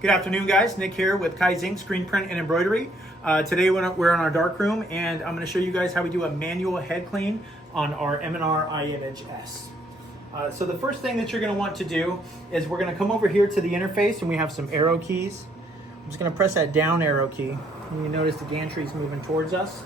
Good afternoon, guys. Nick here with Kaizink Screen Print and Embroidery. Today we're in our darkroom, and I'm going to show you guys how we do a manual head clean on our M&R iMage S. So the first thing that you're going to want to do is we're going to come over here to the interface, and we have some arrow keys. I'm just going to press that down arrow key, and you notice the gantry is moving towards us.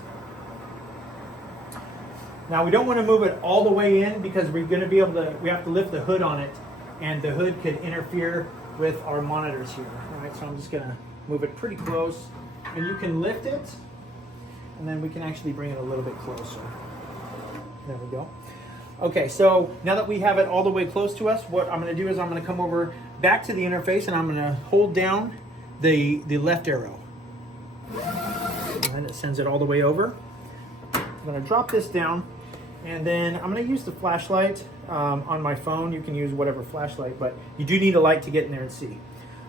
Now we don't want to move it all the way in because we have to lift the hood on it, and the hood could interfere with our monitors here. All right, so I'm just gonna move it pretty close, and you can lift it, and then we can actually bring it a little bit closer. There we go. Okay, so now that we have it all the way close to us, what I'm gonna do is I'm gonna come over back to the interface, and I'm gonna hold down the left arrow. And it sends it all the way over. I'm gonna drop this down, and then I'm gonna use the flashlight on my phone. You can use whatever flashlight, but you do need a light to get in there and see.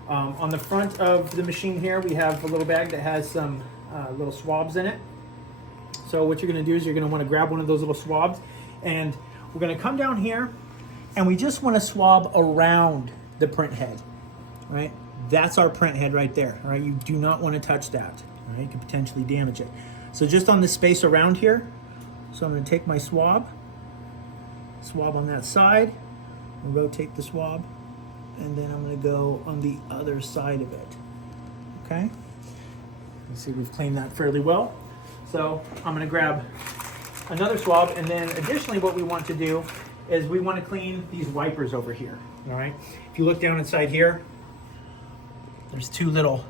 On the front of the machine here, we have a little bag that has some little swabs in it. So what you're gonna do is you're gonna wanna grab one of those little swabs, and we're gonna come down here, and we just wanna swab around the print head, right? That's our print head right there, all right? You do not wanna touch that, all right? You could potentially damage it. So just on the space around here, so I'm gonna take my swab on that side, and rotate the swab, and then I'm gonna go on the other side of it, okay? You see we've cleaned that fairly well. So I'm gonna grab another swab, and then additionally what we want to do is we wanna clean these wipers over here, all right? If you look down inside here, there's two little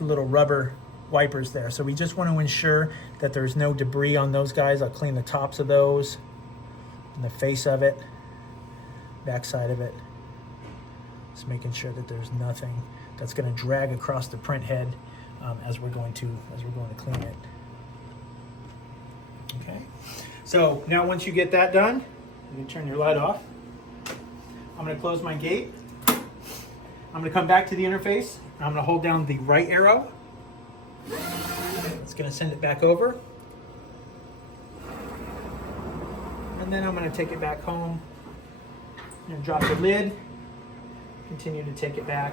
rubber wipers there. So we just want to ensure that there's no debris on those guys. I'll clean the tops of those, and the face of it, back side of it. Just making sure that there's nothing that's going to drag across the print head as we're going to clean it. Okay. So now once you get that done, you can turn your light off. I'm going to close my gate. I'm going to come back to the interface. I'm going to hold down the right arrow. It's going to send it back over. And then I'm going to take it back home and drop the lid. Continue to take it back.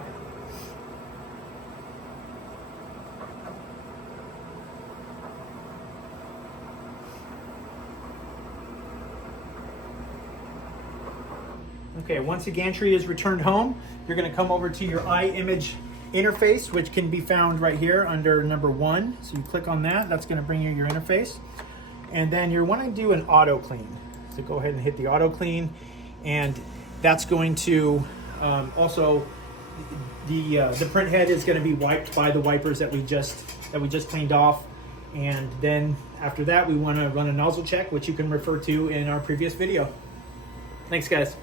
Okay, once the gantry is returned home, you're going to come over to your iMage interface, which can be found right here under number 1. So you click on that, that's going to bring you your interface. And then you're wanting to do an auto clean. So go ahead and hit the auto clean, and that's going to also, the print head is going to be wiped by the wipers that we just cleaned off. And then after that, we want to run a nozzle check, which you can refer to in our previous video. Thanks, guys.